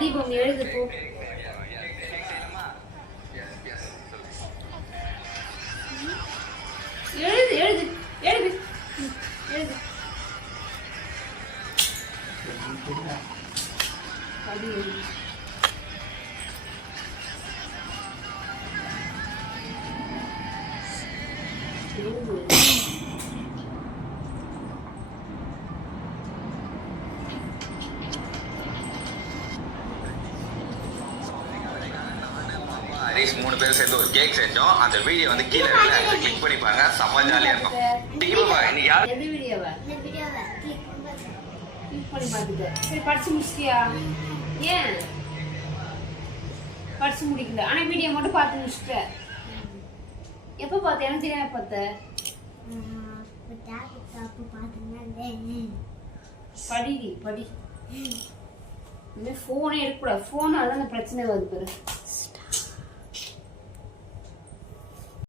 தீபம் எழுது போ. எழுது எழுது எழுது எழுது. அது எழுது. மூணு பேர் சேர்ந்து ஒரு கேக் செஞ்சோம். அந்த வீடியோ வந்து கீழே இருக்குல்ல, கிளிக் பண்ணி பாருங்க. செம்ம ஜாலியா இருக்கும். இன்னைக்கு யார் எந்த வீடியோவா? இந்த வீடியோவை கிளிக் பண்ணி பாத்துக்க. சரி படிச்சு முடிச்சிட்டியா? ஏன் படிச்சு முடிக்கல? ஆனா வீடியோ மட்டும் பார்த்து முடிச்சிட்ட. எப்ப பார்த்த? எனக்கு தெரியாம பார்த்த. படி படி. இந்த போனே எடுக்கக்கூடாது. போன் அதான் பிரச்சனை வருது பாரு.